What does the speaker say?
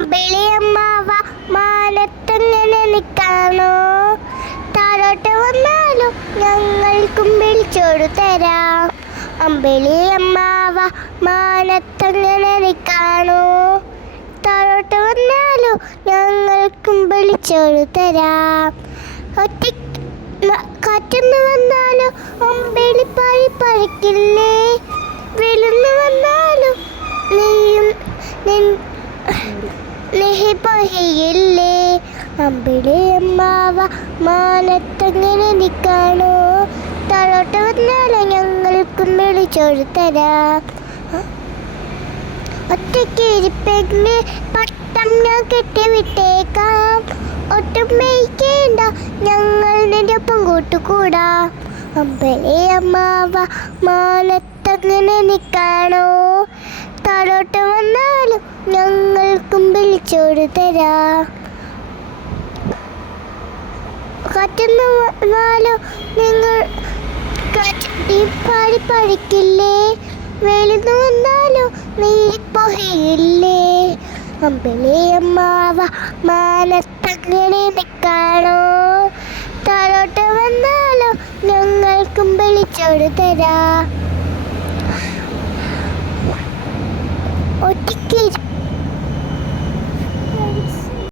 അമ്പിളിയമ്മാവ മാനത്തങ്ങനെ നിൽക്കാണോ താഴോട്ട് വന്നാലും ഞങ്ങൾക്കും വിളിച്ചോടു തരാം. അമ്പിളിയമ്മാവ മാനത്തങ്ങനെ നിൽക്കാണോ താഴോട്ട് വന്നാലും ഞങ്ങൾക്കും വിളിച്ചോടു തരാം. ഒറ്റ കാറ്റെന്ന് വന്നാലും അമ്പേളി പഴി പഴിക്കില്ലേ വെളുന്ന് വന്നാലും നീയും പഹിയില്ലേ അമ്പിളി അമ്മാവ മാനത്തങ്ങനെ നിൽക്കാണോ? താഴോട്ട് വന്നാലും ഞങ്ങൾക്കും വിളിച്ചോട് തരാം. ഒറ്റയ്ക്ക് ഇരിപ്പെന്ന് പട്ടം ഞാൻ കെട്ടി വിട്ടേക്കാം. ഒട്ടും മേയ്ക്കേണ്ട ഞങ്ങൾ നിന്റെ ഒപ്പം കൂട്ടുകൂടാ. അമ്പലേ അമ്മാവ മാനത്തങ്ങനെ നിൽക്കാണോ? താഴോട്ട് വന്നാലും ഞങ്ങൾക്കും വിളിച്ചോട് തരാ. കാറ്റെന്ന് വന്നാലോ നിങ്ങൾ കാറ്റ് പാടി പഠിക്കില്ലേ? വെളുന്ന് വന്നാലോ നീ പൊഹയില്ലേ അമ്പലേ അമ്മാവ മാനത്തങ്ങനെ നിൽക്കാണോ താഴോട്ട് വന്നാലോ ഞങ്ങൾക്കും വിളിച്ചോട് തരാ. ഒറ്റയ്ക്ക്